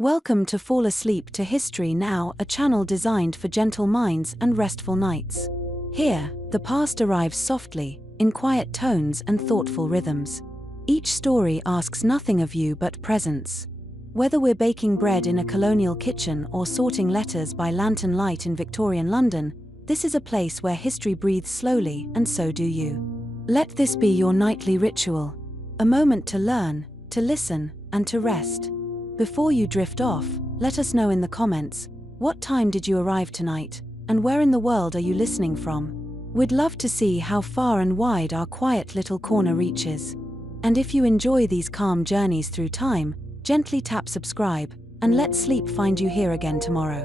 Welcome to Fall Asleep to History Now, a channel designed for gentle minds and restful nights. Here, the past arrives softly, in quiet tones and thoughtful rhythms. Each story asks nothing of you but presence. Whether we're baking bread in a colonial kitchen or sorting letters by lantern light in Victorian London, this is a place where history breathes slowly, and so do you. Let this be your nightly ritual, a moment to learn, to listen, and to rest. Before you drift off, let us know in the comments, what time did you arrive tonight, and where in the world are you listening from? We'd love to see how far and wide our quiet little corner reaches. And if you enjoy these calm journeys through time, gently tap subscribe, and let sleep find you here again tomorrow.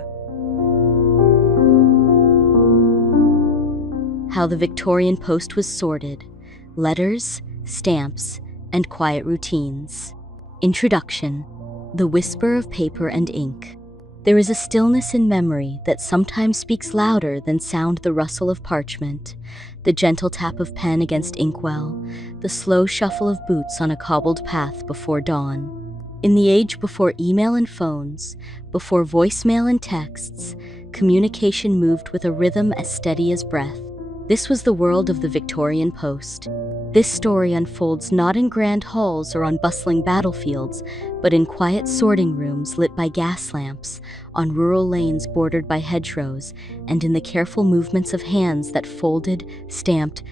How the Victorian Post was sorted: letters, stamps, and quiet routines. Introduction. The whisper of paper and ink. There is a stillness in memory that sometimes speaks louder than sound: the rustle of parchment, the gentle tap of pen against inkwell, the slow shuffle of boots on a cobbled path before dawn. In the age before email and phones, before voicemail and texts, communication moved with a rhythm as steady as breath. This was the world of the Victorian Post. This story unfolds not in grand halls or on bustling battlefields, but in quiet sorting rooms lit by gas lamps, on rural lanes bordered by hedgerows, and in the careful movements of hands that folded, stamped,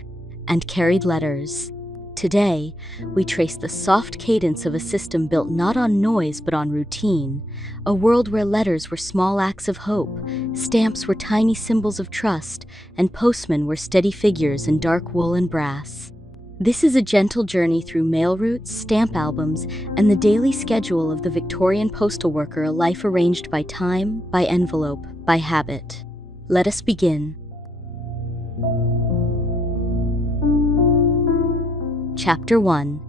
and carried letters. Today, we trace the soft cadence of a system built not on noise but on routine, a world where letters were small acts of hope, stamps were tiny symbols of trust, and postmen were steady figures in dark wool and brass. This is a gentle journey through mail routes, stamp albums, and the daily schedule of the Victorian postal worker, a life arranged by time, by envelope, by habit. Let us begin. Chapter 1.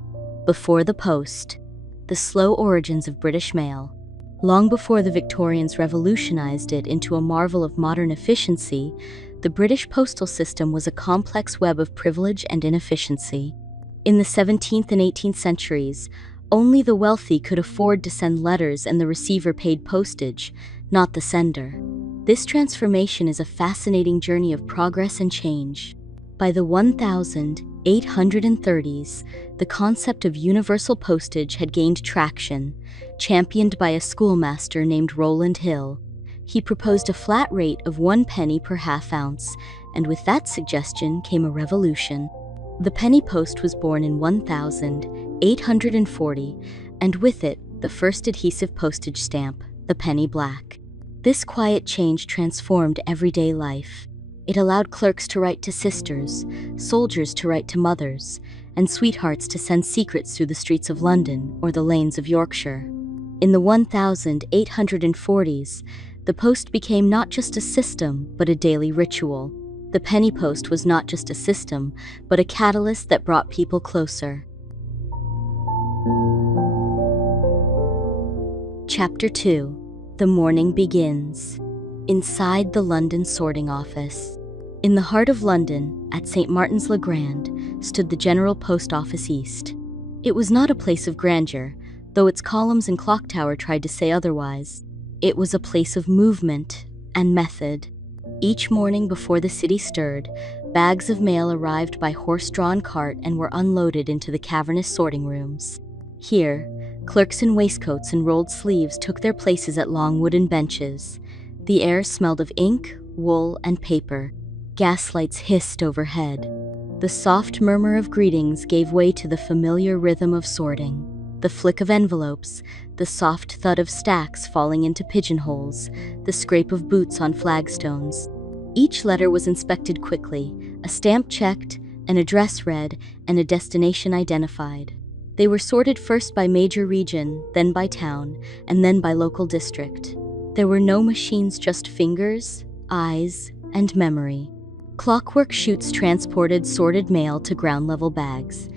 Before the Post. The slow origins of British mail. Long before the Victorians revolutionized it into a marvel of modern efficiency, the British postal system was a complex web of privilege and inefficiency. In the 17th and 18th centuries, only the wealthy could afford to send letters, and the receiver paid postage, not the sender. This transformation is a fascinating journey of progress and change. By the 1830s, the concept of universal postage had gained traction, championed by a schoolmaster named Rowland Hill. He proposed a flat rate of 1 penny per half ounce, and with that suggestion came a revolution. The penny post was born in 1840, and with it, the first adhesive postage stamp, the penny black. This quiet change transformed everyday life. It allowed clerks to write to sisters, soldiers to write to mothers, and sweethearts to send secrets through the streets of London or the lanes of Yorkshire. In the 1840s, the post became not just a system, but a daily ritual. The penny post was not just a system, but a catalyst that brought people closer. Chapter 2. The morning begins. Inside the London sorting office. In the heart of London, at St. Martin's le Grand, stood the General Post Office East. It was not a place of grandeur, though its columns and clock tower tried to say otherwise. It was a place of movement and method. Each morning before the city stirred, bags of mail arrived by horse-drawn cart and were unloaded into the cavernous sorting rooms. Here, clerks in waistcoats and rolled sleeves took their places at long wooden benches. The air smelled of ink, wool, and paper. Gas lights hissed overhead. The soft murmur of greetings gave way to the familiar rhythm of sorting. The flick of envelopes, the soft thud of stacks falling into pigeonholes, the scrape of boots on flagstones. Each letter was inspected quickly, a stamp checked, an address read, and a destination identified. They were sorted first by major region, then by town, and then by local district. There were no machines, just fingers, eyes, and memory. Clockwork chutes transported sorted mail to ground-level bags.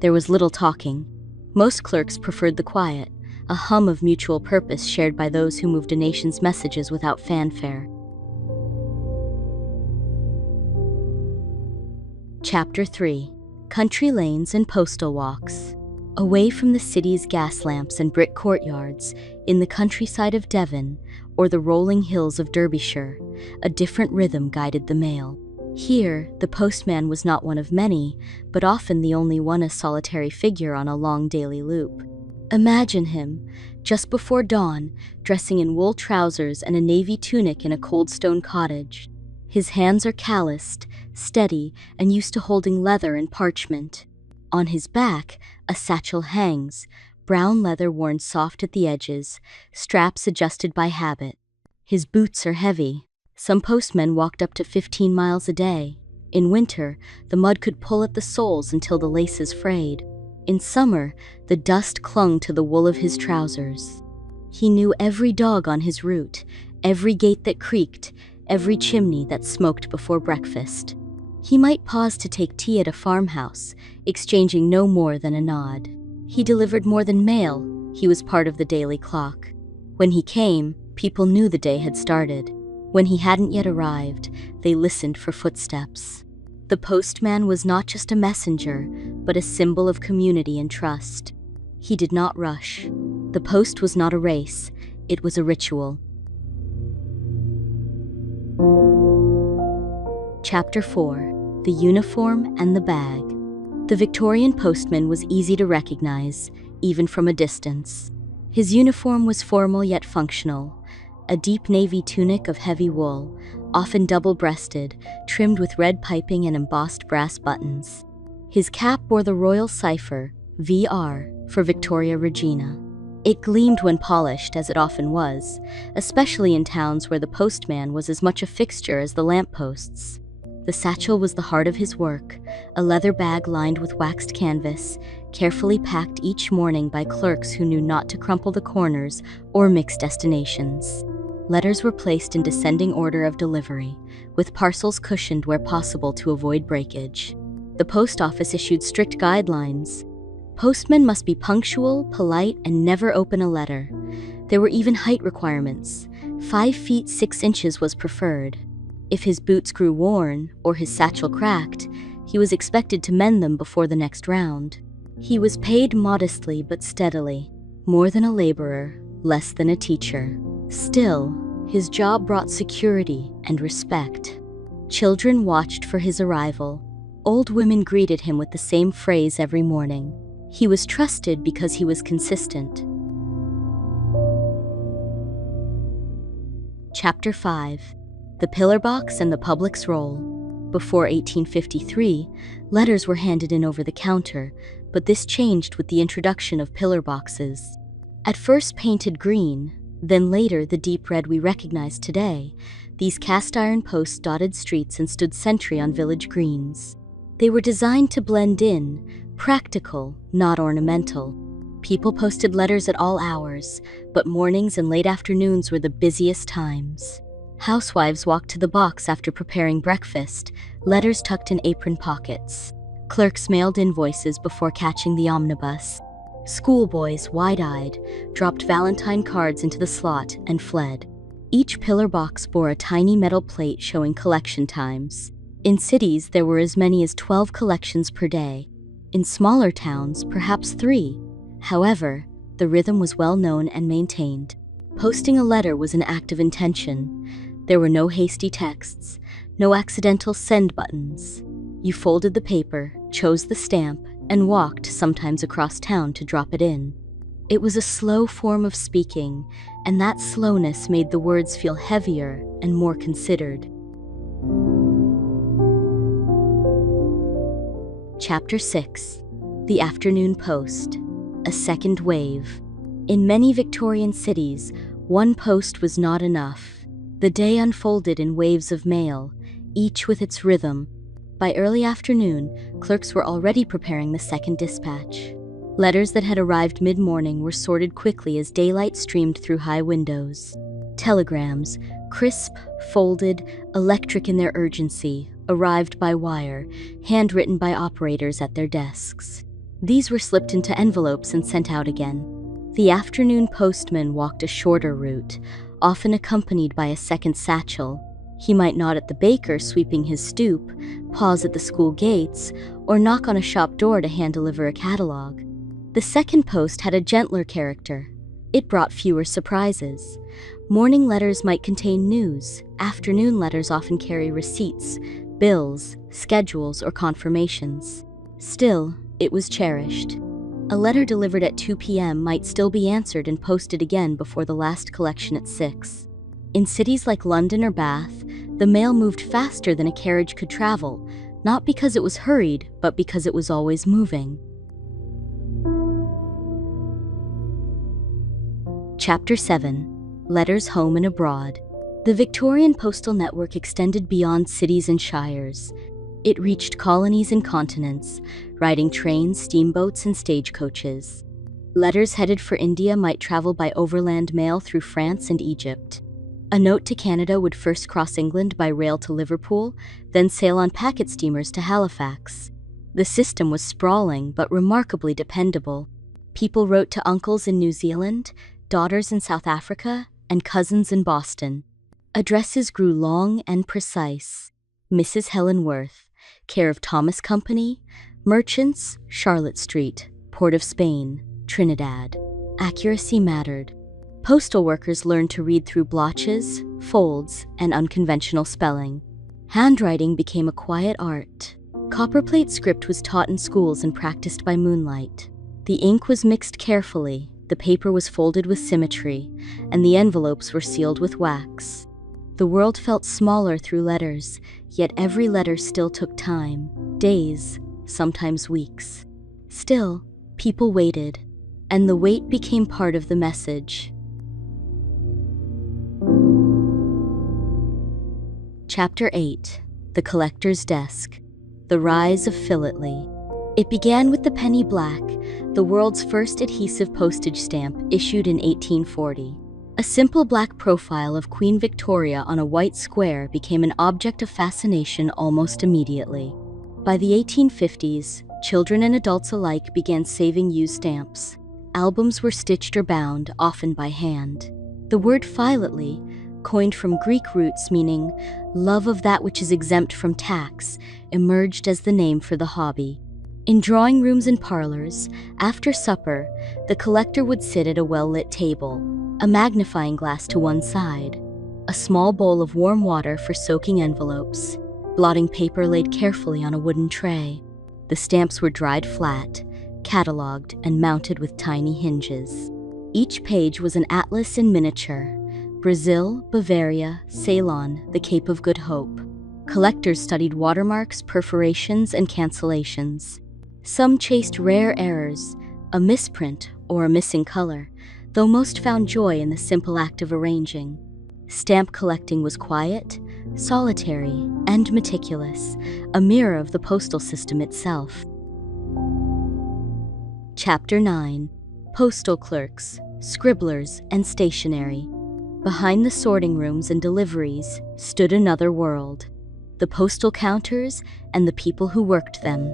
There was little talking. Most clerks preferred the quiet, a hum of mutual purpose shared by those who moved a nation's messages without fanfare. Chapter 3. Country lanes and postal walks. Away from the city's gas lamps and brick courtyards, in the countryside of Devon or the rolling hills of Derbyshire, a different rhythm guided the mail. Here, the postman was not one of many, but often the only one, a solitary figure on a long daily loop. Imagine him, just before dawn, dressing in wool trousers and a navy tunic in a cold stone cottage. His hands are calloused, steady, and used to holding leather and parchment. On his back, a satchel hangs, brown leather worn soft at the edges, straps adjusted by habit. His boots are heavy. Some postmen walked up to 15 miles a day. In winter, the mud could pull at the soles until the laces frayed. In summer, the dust clung to the wool of his trousers. He knew every dog on his route, every gate that creaked, every chimney that smoked before breakfast. He might pause to take tea at a farmhouse, exchanging no more than a nod. He delivered more than mail. He was part of the daily clock. When he came, people knew the day had started. When he hadn't yet arrived, they listened for footsteps. The postman was not just a messenger, but a symbol of community and trust. He did not rush. The post was not a race, it was a ritual. Chapter 4: The Uniform and the Bag. The Victorian postman was easy to recognize, even from a distance. His uniform was formal yet functional, a deep navy tunic of heavy wool, often double-breasted, trimmed with red piping and embossed brass buttons. His cap bore the royal cipher, VR, for Victoria Regina. It gleamed when polished, as it often was, especially in towns where the postman was as much a fixture as the lampposts. The satchel was the heart of his work, a leather bag lined with waxed canvas, carefully packed each morning by clerks who knew not to crumple the corners or mix destinations. Letters were placed in descending order of delivery, with parcels cushioned where possible to avoid breakage. The post office issued strict guidelines. Postmen must be punctual, polite, and never open a letter. There were even height requirements. 5 feet 6 inches was preferred. If his boots grew worn or his satchel cracked, he was expected to mend them before the next round. He was paid modestly but steadily, more than a laborer, less than a teacher. Still, his job brought security and respect. Children watched for his arrival. Old women greeted him with the same phrase every morning. He was trusted because he was consistent. Chapter 5: The Pillar Box and the Public's Role. Before 1853, letters were handed in over the counter, but this changed with the introduction of pillar boxes. At first painted green, then later the deep red we recognize today, these cast-iron posts dotted streets and stood sentry on village greens. They were designed to blend in, practical, not ornamental. People posted letters at all hours, but mornings and late afternoons were the busiest times. Housewives walked to the box after preparing breakfast, letters tucked in apron pockets. Clerks mailed invoices before catching the omnibus. Schoolboys, wide-eyed, dropped Valentine cards into the slot and fled. Each pillar box bore a tiny metal plate showing collection times. In cities, there were as many as 12 collections per day. In smaller towns, perhaps 3. However, the rhythm was well known and maintained. Posting a letter was an act of intention. There were no hasty texts, no accidental send buttons. You folded the paper, chose the stamp, and walked, sometimes across town, to drop it in. It was a slow form of speaking, and that slowness made the words feel heavier and more considered. Chapter 6: The Afternoon Post. A Second Wave. In many Victorian cities, one post was not enough. The day unfolded in waves of mail, each with its rhythm. By early afternoon, clerks were already preparing the second dispatch. Letters that had arrived mid-morning were sorted quickly as daylight streamed through high windows. Telegrams, crisp, folded, electric in their urgency, arrived by wire, handwritten by operators at their desks. These were slipped into envelopes and sent out again. The afternoon postman walked a shorter route, often accompanied by a second satchel. He might nod at the baker sweeping his stoop, pause at the school gates, or knock on a shop door to hand-deliver a catalog. The second post had a gentler character. It brought fewer surprises. Morning letters might contain news. Afternoon letters often carry receipts, bills, schedules, or confirmations. Still, it was cherished. A letter delivered at 2 p.m. might still be answered and posted again before the last collection at 6. In cities like London or Bath, the mail moved faster than a carriage could travel, not because it was hurried, but because it was always moving. Chapter 7. Letters Home and Abroad. The Victorian postal network extended beyond cities and shires. It reached colonies and continents, riding trains, steamboats, and stagecoaches. Letters headed for India might travel by overland mail through France and Egypt. A note to Canada would first cross England by rail to Liverpool, then sail on packet steamers to Halifax. The system was sprawling but remarkably dependable. People wrote to uncles in New Zealand, daughters in South Africa, and cousins in Boston. Addresses grew long and precise. Mrs. Helen Worth, care of Thomas Company, Merchants, Charlotte Street, Port of Spain, Trinidad. Accuracy mattered. Postal workers learned to read through blotches, folds, and unconventional spelling. Handwriting became a quiet art. Copperplate script was taught in schools and practiced by moonlight. The ink was mixed carefully, the paper was folded with symmetry, and the envelopes were sealed with wax. The world felt smaller through letters, yet every letter still took time, days, sometimes weeks. Still, people waited, and the wait became part of the message. Chapter 8. The Collector's Desk. The Rise of Philately. It began with the penny black, the world's first adhesive postage stamp issued in 1840. A simple black profile of Queen Victoria on a white square became an object of fascination almost immediately. By the 1850s, children and adults alike began saving used stamps. Albums were stitched or bound, often by hand. The word philately, coined from Greek roots meaning love of that which is exempt from tax, emerged as the name for the hobby. In drawing rooms and parlors, after supper, the collector would sit at a well-lit table, a magnifying glass to one side, a small bowl of warm water for soaking envelopes, blotting paper laid carefully on a wooden tray. The stamps were dried flat, catalogued, and mounted with tiny hinges. Each page was an atlas in miniature: Brazil, Bavaria, Ceylon, the Cape of Good Hope. Collectors studied watermarks, perforations, and cancellations. Some chased rare errors, a misprint or a missing color, though most found joy in the simple act of arranging. Stamp collecting was quiet, solitary, and meticulous, a mirror of the postal system itself. Chapter 9. Postal Clerks, Scribblers, and Stationery. Behind the sorting rooms and deliveries stood another world: the postal counters and the people who worked them.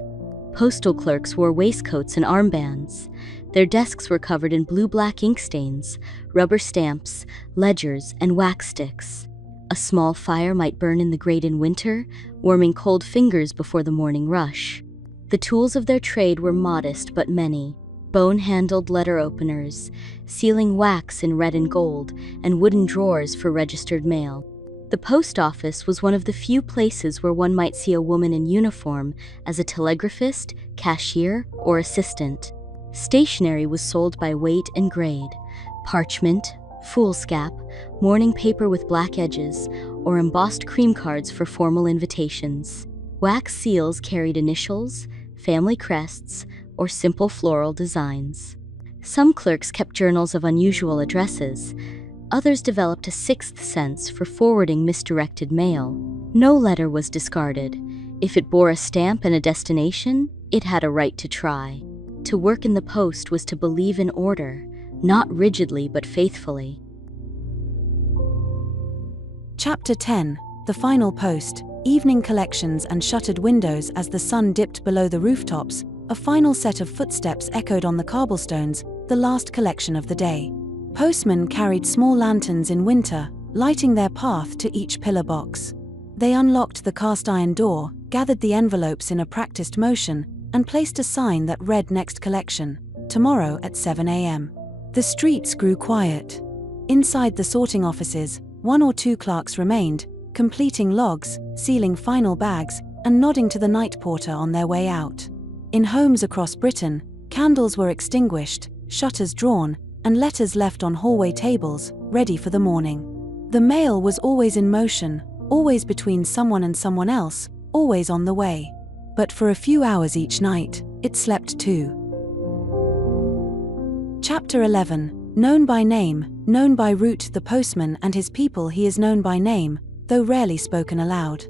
Postal clerks wore waistcoats and armbands. Their desks were covered in blue-black ink stains, rubber stamps, ledgers, and wax sticks. A small fire might burn in the grate in winter, warming cold fingers before the morning rush. The tools of their trade were modest but many: bone-handled letter openers, sealing wax in red and gold, and wooden drawers for registered mail. The post office was one of the few places where one might see a woman in uniform as a telegraphist, cashier, or assistant. Stationery was sold by weight and grade: parchment, foolscap, morning paper with black edges, or embossed cream cards for formal invitations. Wax seals carried initials, family crests, or simple floral designs. Some clerks kept journals of unusual addresses. Others developed a sixth sense for forwarding misdirected mail. No letter was discarded. If it bore a stamp and a destination, it had a right to try. To work in the post was to believe in order, not rigidly but faithfully. Chapter 10. The Final Post. Evening collections and shuttered windows as the sun dipped below the rooftops. A final set of footsteps echoed on the cobblestones, the last collection of the day. Postmen carried small lanterns in winter, lighting their path to each pillar box. They unlocked the cast-iron door, gathered the envelopes in a practiced motion, and placed a sign that read "Next Collection." tomorrow at 7 a.m. The streets grew quiet. Inside the sorting offices, 1 or 2 clerks remained, completing logs, sealing final bags, and nodding to the night porter on their way out. In homes across Britain, candles were extinguished, shutters drawn, and letters left on hallway tables, ready for the morning. The mail was always in motion, always between someone and someone else, always on the way. But for a few hours each night, it slept too. Chapter 11. Known by name, known by route. The postman and his people. He is known by name, though rarely spoken aloud.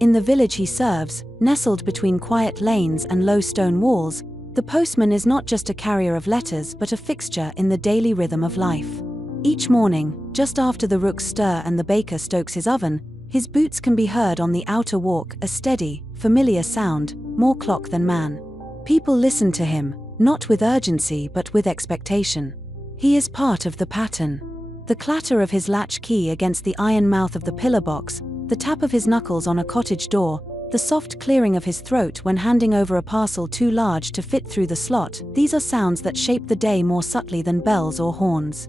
In the village he serves, nestled between quiet lanes and low stone walls, the postman is not just a carrier of letters but a fixture in the daily rhythm of life. Each morning, just after the rooks stir and the baker stokes his oven, his boots can be heard on the outer walk, a steady, familiar sound, more clock than man. People listen to him, not with urgency but with expectation. He is part of the pattern. The clatter of his latch key against the iron mouth of the pillar box, the tap of his knuckles on a cottage door, the soft clearing of his throat when handing over a parcel too large to fit through the slot, these are sounds that shape the day more subtly than bells or horns.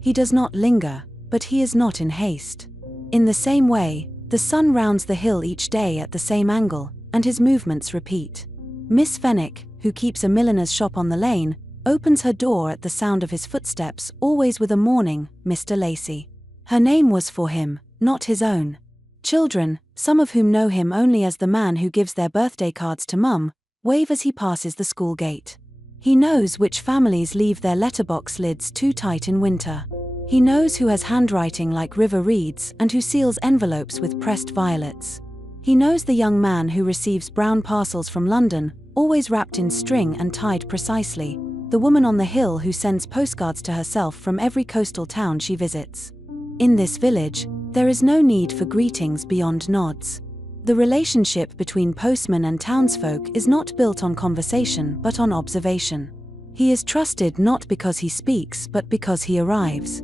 He does not linger, but he is not in haste. In the same way, the sun rounds the hill each day at the same angle, and his movements repeat. Miss Fenwick, who keeps a milliner's shop on the lane, opens her door at the sound of his footsteps, always with a morning, Mr. Lacey. Her name was for him, not his own. Children, some of whom know him only as the man who gives their birthday cards to Mum, wave as he passes the school gate. He knows which families leave their letterbox lids too tight in winter. He knows who has handwriting like river reeds and who seals envelopes with pressed violets. He knows the young man who receives brown parcels from London, always wrapped in string and tied precisely, the woman on the hill who sends postcards to herself from every coastal town she visits. In this village, there is no need for greetings beyond nods. The relationship between postman and townsfolk is not built on conversation but on observation. He is trusted not because he speaks but because he arrives.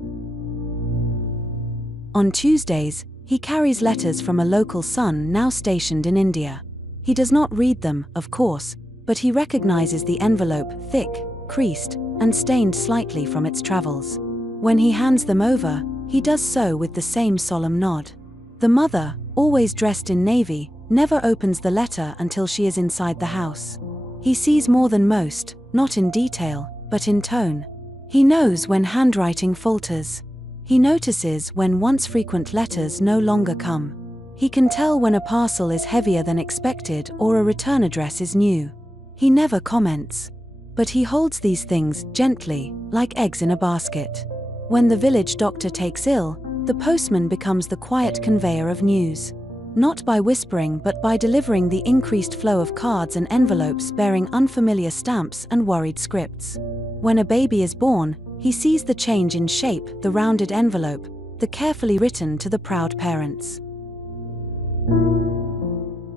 On Tuesdays, he carries letters from a local son now stationed in India. He does not read them, of course, but he recognizes the envelope, thick, creased, and stained slightly from its travels. When he hands them over, he does so with the same solemn nod. The mother, always dressed in navy, never opens the letter until she is inside the house. He sees more than most, not in detail, but in tone. He knows when handwriting falters. He notices when once frequent letters no longer come. He can tell when a parcel is heavier than expected or a return address is new. He never comments. But he holds these things gently, like eggs in a basket. When the village doctor takes ill, the postman becomes the quiet conveyor of news. Not by whispering but by delivering the increased flow of cards and envelopes bearing unfamiliar stamps and worried scripts. When a baby is born, he sees the change in shape, the rounded envelope, the carefully written to the proud parents.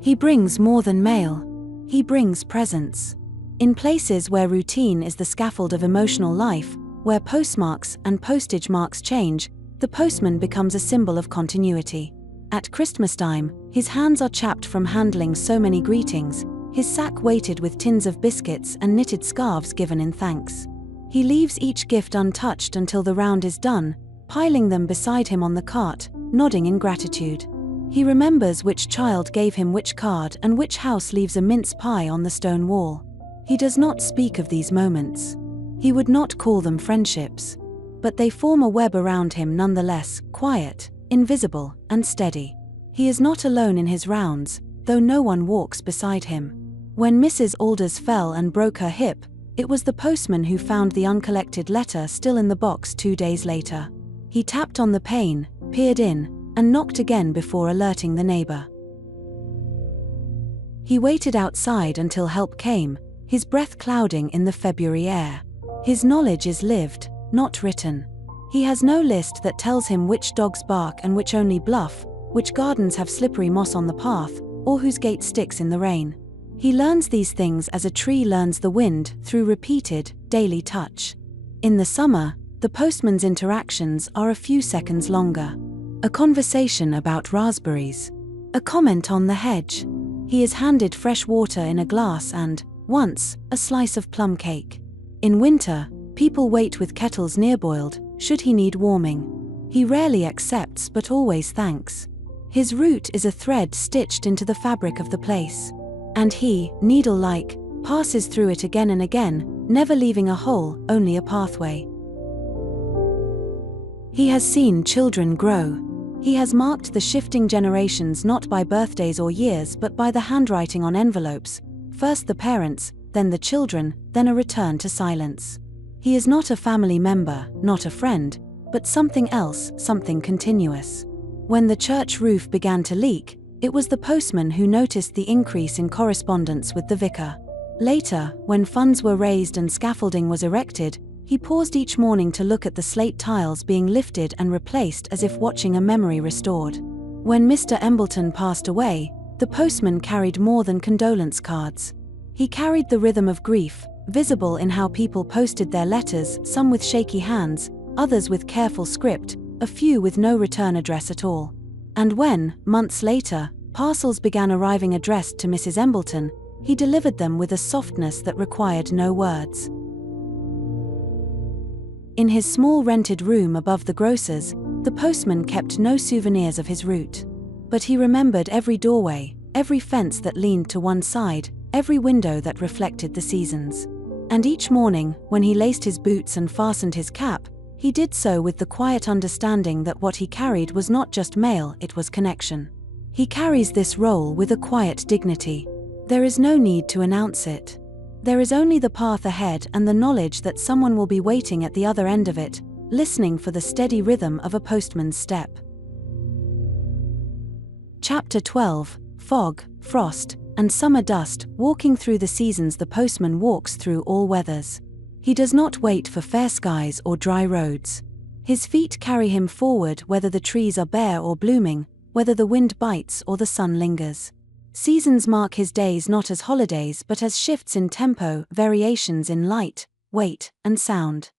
He brings more than mail. He brings presents. In places where routine is the scaffold of emotional life, where postmarks and postage marks change, the postman becomes a symbol of continuity. At Christmas time, his hands are chapped from handling so many greetings, his sack weighted with tins of biscuits and knitted scarves given in thanks. He leaves each gift untouched until the round is done, piling them beside him on the cart, nodding in gratitude. He remembers which child gave him which card and which house leaves a mince pie on the stone wall. He does not speak of these moments. He would not call them friendships. But they form a web around him nonetheless, quiet, invisible, and steady. He is not alone in his rounds, though no one walks beside him. When Mrs. Alders fell and broke her hip, it was the postman who found the uncollected letter still in the box 2 days later. He tapped on the pane, peered in, and knocked again before alerting the neighbor. He waited outside until help came, his breath clouding in the February air. His knowledge is lived, not written. He has no list that tells him which dogs bark and which only bluff, which gardens have slippery moss on the path, or whose gate sticks in the rain. He learns these things as a tree learns the wind, through repeated, daily touch. In the summer, the postman's interactions are a few seconds longer. A conversation about raspberries. A comment on the hedge. He is handed fresh water in a glass and, Once, a slice of plum cake. In winter, people wait with kettles near-boiled, should he need warming. He rarely accepts but always thanks. His route is a thread stitched into the fabric of the place. And he, needle-like, passes through it again and again, never leaving a hole, only a pathway. He has seen children grow. He has marked the shifting generations not by birthdays or years but by the handwriting on envelopes, first the parents, then the children, then a return to silence. He is not a family member, not a friend, but something else, something continuous. When the church roof began to leak, it was the postman who noticed the increase in correspondence with the vicar. Later, when funds were raised and scaffolding was erected, he paused each morning to look at the slate tiles being lifted and replaced as if watching a memory restored. When Mr. Embleton passed away, the postman carried more than condolence cards. He carried the rhythm of grief, visible in how people posted their letters, some with shaky hands, others with careful script, a few with no return address at all. And when, months later, parcels began arriving addressed to Mrs. Embleton, he delivered them with a softness that required no words. In his small rented room above the grocer's, the postman kept no souvenirs of his route. But he remembered every doorway, every fence that leaned to one side, every window that reflected the seasons. And each morning, when he laced his boots and fastened his cap, he did so with the quiet understanding that what he carried was not just mail, it was connection. He carries this role with a quiet dignity. There is no need to announce it. There is only the path ahead and the knowledge that someone will be waiting at the other end of it, listening for the steady rhythm of a postman's step. Chapter 12, Fog, Frost, and Summer Dust. Walking through the seasons, the postman walks through all weathers. He does not wait for fair skies or dry roads. His feet carry him forward whether the trees are bare or blooming, whether the wind bites or the sun lingers. Seasons mark his days not as holidays but as shifts in tempo, variations in light, weight, and sound.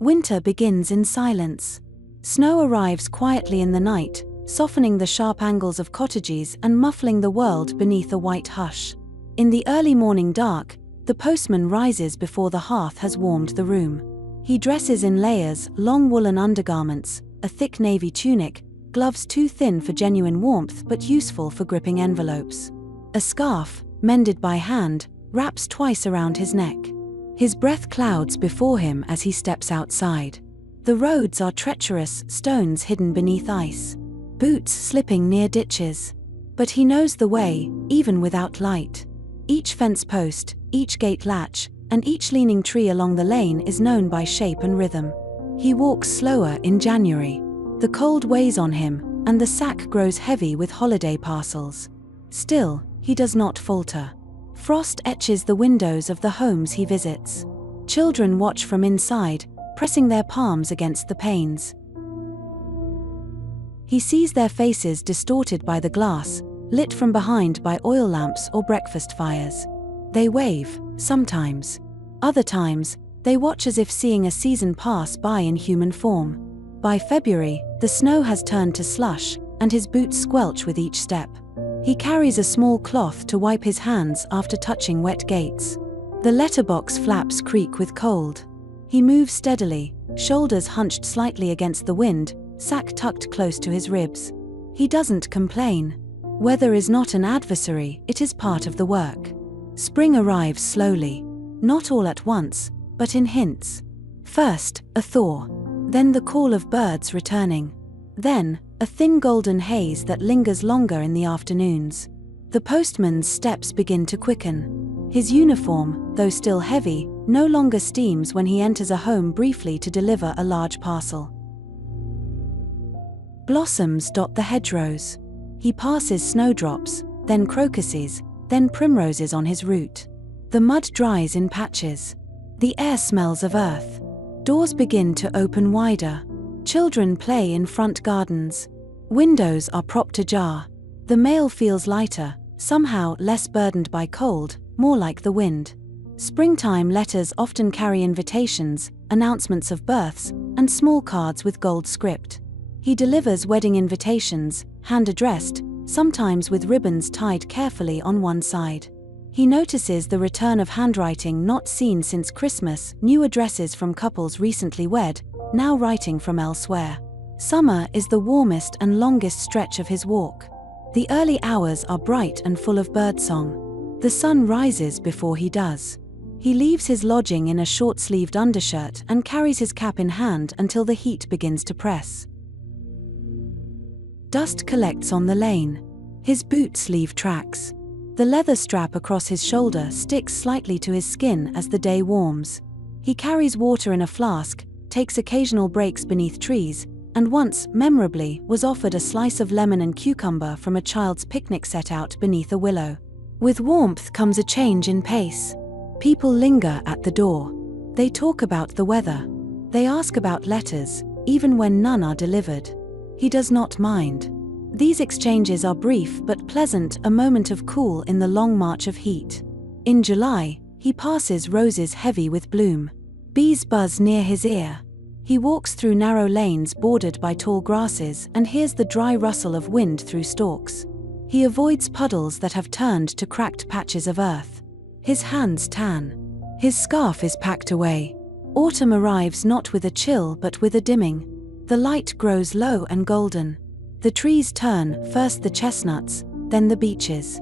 Winter begins in silence. Snow arrives quietly in the night, softening the sharp angles of cottages and muffling the world beneath a white hush. In the early morning dark, the postman rises before the hearth has warmed the room. He dresses in layers, long woolen undergarments, a thick navy tunic, gloves too thin for genuine warmth but useful for gripping envelopes. A scarf, mended by hand, wraps twice around his neck. His breath clouds before him as he steps outside. The roads are treacherous, stones hidden beneath ice, boots slipping near ditches. But he knows the way, even without light. Each fence post, each gate latch, and each leaning tree along the lane is known by shape and rhythm. He walks slower in January. The cold weighs on him, and the sack grows heavy with holiday parcels. Still, he does not falter. Frost etches the windows of the homes he visits. Children watch from inside, pressing their palms against the panes. He sees their faces distorted by the glass, lit from behind by oil lamps or breakfast fires. They wave, sometimes. Other times, they watch as if seeing a season pass by in human form. By February, the snow has turned to slush, and his boots squelch with each step. He carries a small cloth to wipe his hands after touching wet gates. The letterbox flaps creak with cold. He moves steadily, shoulders hunched slightly against the wind, sack tucked close to his ribs. He doesn't complain. Weather is not an adversary, it is part of the work. Spring arrives slowly. Not all at once, but in hints. First, a thaw. Then the call of birds returning. Then, a thin golden haze that lingers longer in the afternoons. The postman's steps begin to quicken. His uniform, though still heavy, no longer steams when he enters a home briefly to deliver a large parcel. Blossoms dot the hedgerows. He passes snowdrops, then crocuses, then primroses on his route. The mud dries in patches. The air smells of earth. Doors begin to open wider. Children play in front gardens. Windows are propped ajar. The mail feels lighter, somehow less burdened by cold, more like the wind. Springtime letters often carry invitations, announcements of births, and small cards with gold script. He delivers wedding invitations, hand-addressed, sometimes with ribbons tied carefully on one side. He notices the return of handwriting not seen since Christmas, new addresses from couples recently wed, now writing from elsewhere. Summer is the warmest and longest stretch of his walk. The early hours are bright and full of birdsong. The sun rises before he does. He leaves his lodging in a short-sleeved undershirt and carries his cap in hand until the heat begins to press. Dust collects on the lane. His boots leave tracks. The leather strap across his shoulder sticks slightly to his skin as the day warms. He carries water in a flask, takes occasional breaks beneath trees, and once, memorably, was offered a slice of lemon and cucumber from a child's picnic set out beneath a willow. With warmth comes a change in pace. People linger at the door. They talk about the weather. They ask about letters, even when none are delivered. He does not mind. These exchanges are brief but pleasant, a moment of cool in the long march of heat. In July, he passes roses heavy with bloom. Bees buzz near his ear. He walks through narrow lanes bordered by tall grasses and hears the dry rustle of wind through stalks. He avoids puddles that have turned to cracked patches of earth. His hands tan. His scarf is packed away. Autumn arrives not with a chill but with a dimming. The light grows low and golden. The trees turn, first the chestnuts, then the beeches.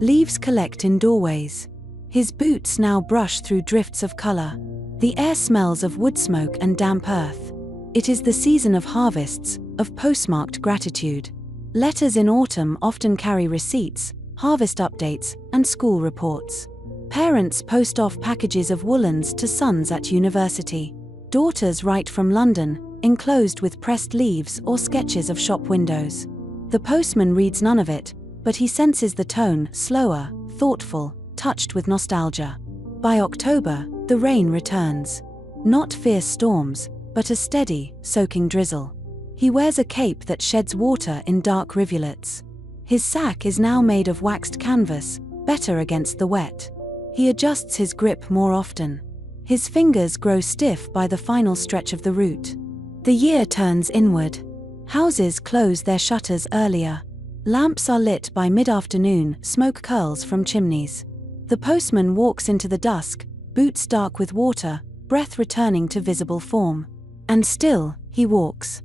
Leaves collect in doorways. His boots now brush through drifts of color. The air smells of wood smoke and damp earth. It is the season of harvests, of postmarked gratitude. Letters in autumn often carry receipts, harvest updates, and school reports. Parents post off packages of woolens to sons at university. Daughters write from London, enclosed with pressed leaves or sketches of shop windows. The postman reads none of it, but he senses the tone, slower, thoughtful, touched with nostalgia. By October, the rain returns. Not fierce storms, but a steady, soaking drizzle. He wears a cape that sheds water in dark rivulets. His sack is now made of waxed canvas, better against the wet. He adjusts his grip more often. His fingers grow stiff by the final stretch of the route. The year turns inward. Houses close their shutters earlier. Lamps are lit by mid-afternoon, smoke curls from chimneys. The postman walks into the dusk, boots dark with water, breath returning to visible form. And still, he walks.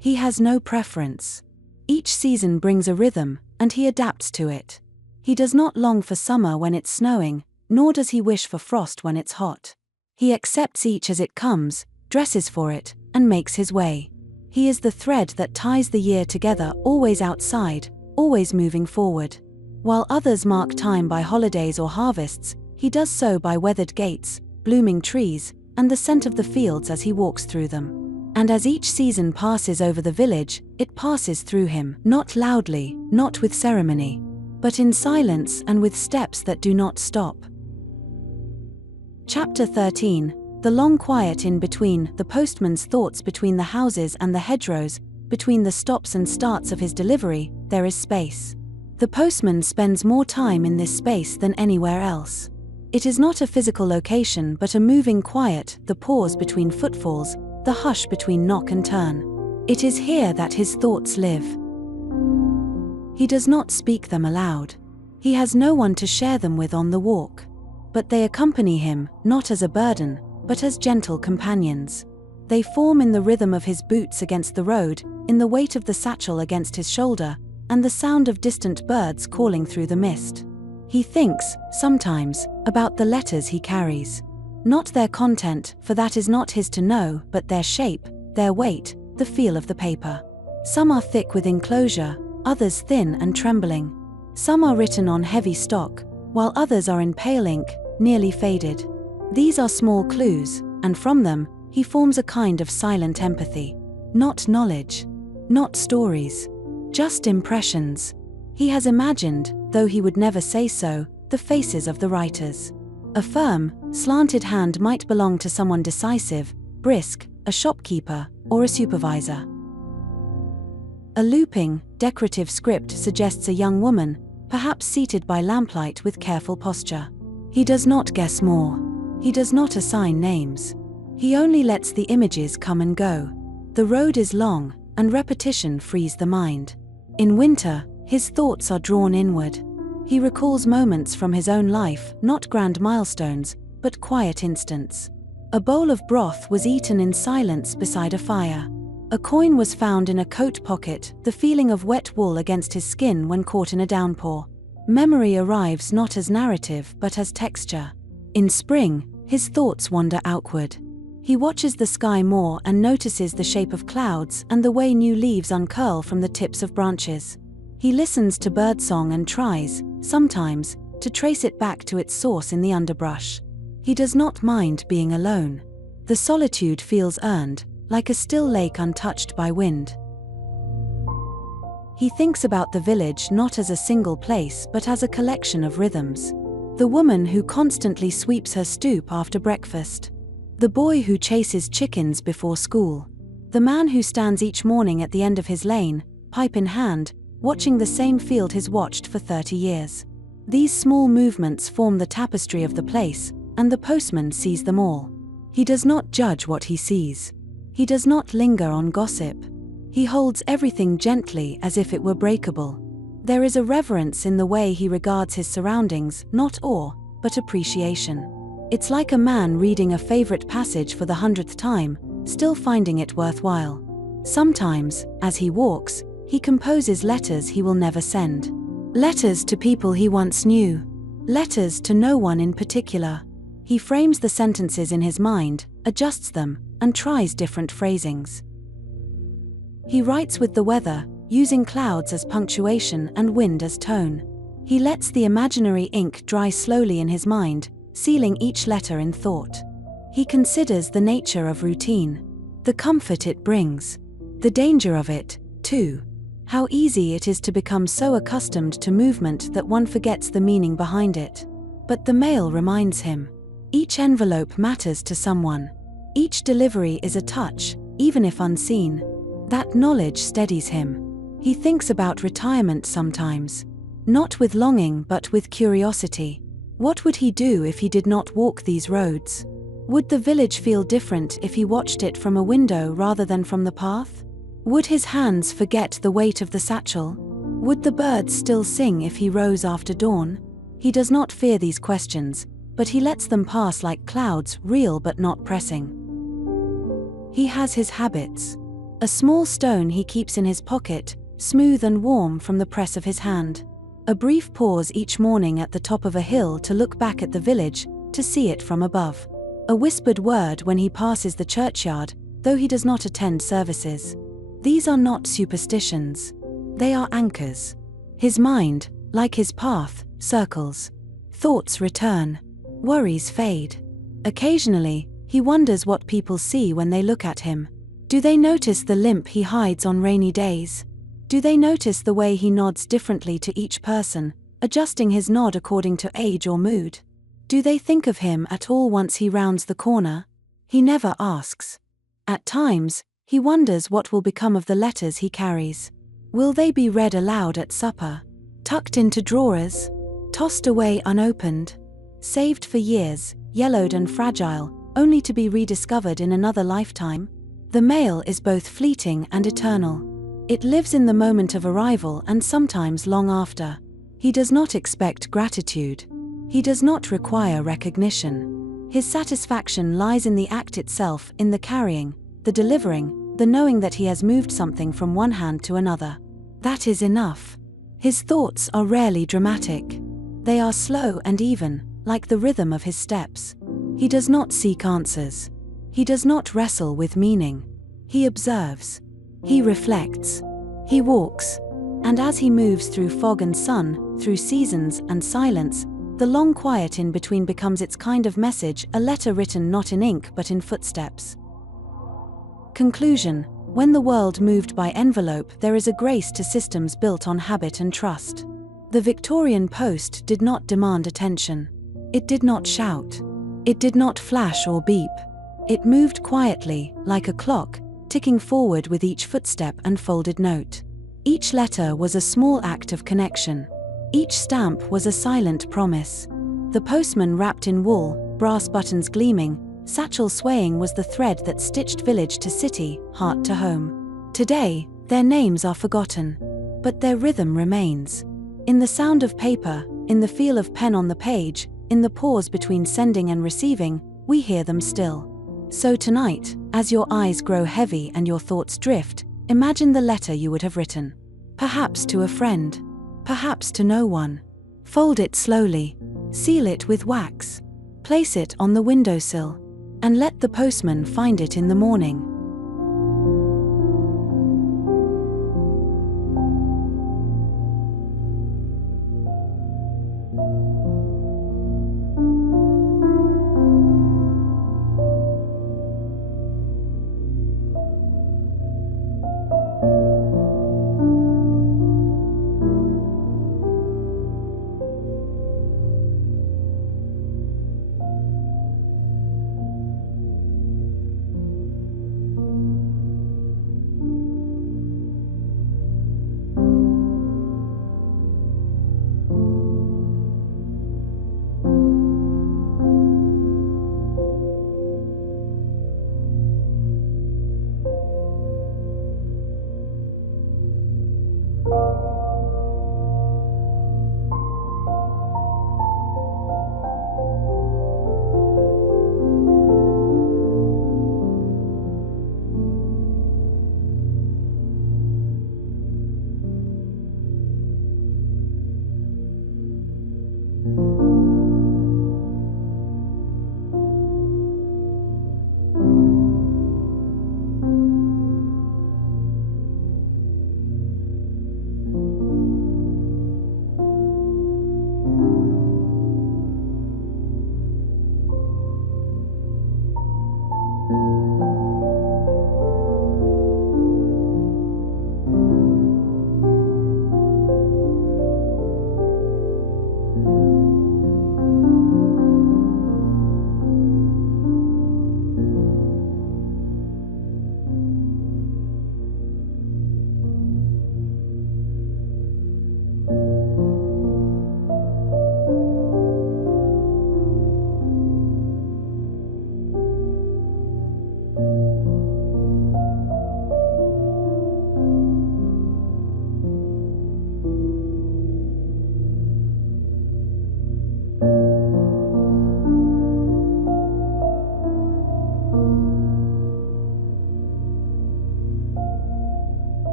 He has no preference. Each season brings a rhythm, and he adapts to it. He does not long for summer when it's snowing, nor does he wish for frost when it's hot. He accepts each as it comes, dresses for it, and makes his way. He is the thread that ties the year together, always outside, always moving forward. While others mark time by holidays or harvests, he does so by weathered gates, blooming trees, and the scent of the fields as he walks through them. And as each season passes over the village, it passes through him, not loudly, not with ceremony, but in silence and with steps that do not stop. Chapter 13. The long quiet in between, the postman's thoughts between the houses and the hedgerows, between the stops and starts of his delivery, there is space. The postman spends more time in this space than anywhere else. It is not a physical location but a moving quiet, the pause between footfalls, the hush between knock and turn. It is here that his thoughts live. He does not speak them aloud. He has no one to share them with on the walk. But they accompany him, not as a burden, but as gentle companions. They form in the rhythm of his boots against the road, in the weight of the satchel against his shoulder, and the sound of distant birds calling through the mist. He thinks, sometimes, about the letters he carries. Not their content, for that is not his to know, but their shape, their weight, the feel of the paper. Some are thick with enclosure, others thin and trembling. Some are written on heavy stock, while others are in pale ink, nearly faded. These are small clues, and from them, he forms a kind of silent empathy. Not knowledge. Not stories. Just impressions. He has imagined, though he would never say so, the faces of the writers. A firm, slanted hand might belong to someone decisive, brisk, a shopkeeper, or a supervisor. A looping, decorative script suggests a young woman, perhaps seated by lamplight with careful posture. He does not guess more. He does not assign names. He only lets the images come and go. The road is long, and repetition frees the mind. In winter, His thoughts are drawn inward. He recalls moments from his own life, not grand milestones, but quiet instants. A bowl of broth was eaten in silence beside a fire. A coin was found in a coat pocket, the feeling of wet wool against his skin when caught in a downpour. Memory arrives not as narrative but as texture. In spring, his thoughts wander outward. He watches the sky more and notices the shape of clouds and the way new leaves uncurl from the tips of branches. He listens to birdsong and tries, sometimes, to trace it back to its source in the underbrush. He does not mind being alone. The solitude feels earned, like a still lake untouched by wind. He thinks about the village not as a single place but as a collection of rhythms. The woman who constantly sweeps her stoop after breakfast. The boy who chases chickens before school. The man who stands each morning at the end of his lane, pipe in hand, watching the same field he's watched for 30 years. These small movements form the tapestry of the place, and the postman sees them all. He does not judge what he sees. He does not linger on gossip. He holds everything gently as if it were breakable. There is a reverence in the way he regards his surroundings, not awe, but appreciation. It's like a man reading a favorite passage for the 100th time, still finding it worthwhile. Sometimes, as he walks, he composes letters he will never send. Letters to people he once knew. Letters to no one in particular. He frames the sentences in his mind, adjusts them, and tries different phrasings. He writes with the weather, using clouds as punctuation and wind as tone. He lets the imaginary ink dry slowly in his mind, sealing each letter in thought. He considers the nature of routine, the comfort it brings, the danger of it, too. How easy it is to become so accustomed to movement that one forgets the meaning behind it. But the mail reminds him. Each envelope matters to someone. Each delivery is a touch, even if unseen. That knowledge steadies him. He thinks about retirement sometimes. Not with longing but with curiosity. What would he do if he did not walk these roads? Would the village feel different if he watched it from a window rather than from the path? Would his hands forget the weight of the satchel? Would the birds still sing if he rose after dawn? He does not fear these questions, but he lets them pass like clouds, real but not pressing. He has his habits. A small stone he keeps in his pocket, smooth and warm from the press of his hand. A brief pause each morning at the top of a hill to look back at the village, to see it from above. A whispered word when he passes the churchyard, though he does not attend services. These are not superstitions. They are anchors. His mind, like his path, circles. Thoughts return. Worries fade. Occasionally, he wonders what people see when they look at him. Do they notice the limp he hides on rainy days? Do they notice the way he nods differently to each person, adjusting his nod according to age or mood? Do they think of him at all once he rounds the corner? He never asks. At times, he wonders what will become of the letters he carries. Will they be read aloud at supper? Tucked into drawers? Tossed away unopened? Saved for years, yellowed and fragile, only to be rediscovered in another lifetime? The mail is both fleeting and eternal. It lives in the moment of arrival and sometimes long after. He does not expect gratitude. He does not require recognition. His satisfaction lies in the act itself, in the carrying, the delivering, the knowing that he has moved something from one hand to another. That is enough. His thoughts are rarely dramatic. They are slow and even, like the rhythm of his steps. He does not seek answers. He does not wrestle with meaning. He observes. He reflects. He walks. And as he moves through fog and sun, through seasons and silence, the long quiet in between becomes its kind of message, a letter written not in ink but in footsteps. Conclusion: when the world moved by envelope, there is a grace to systems built on habit and trust. The Victorian post did not demand attention. It did not shout. It did not flash or beep. It moved quietly, like a clock, ticking forward with each footstep and folded note. Each letter was a small act of connection. Each stamp was a silent promise. The postman wrapped in wool, brass buttons gleaming, satchel swaying was the thread that stitched village to city, heart to home. Today, their names are forgotten. but their rhythm remains. In the sound of paper, in the feel of pen on the page, in the pause between sending and receiving, we hear them still. So tonight, as your eyes grow heavy and your thoughts drift, imagine the letter you would have written. Perhaps to a friend, perhaps to no one. Fold it slowly, seal it with wax, place it on the windowsill, and let the postman find it in the morning.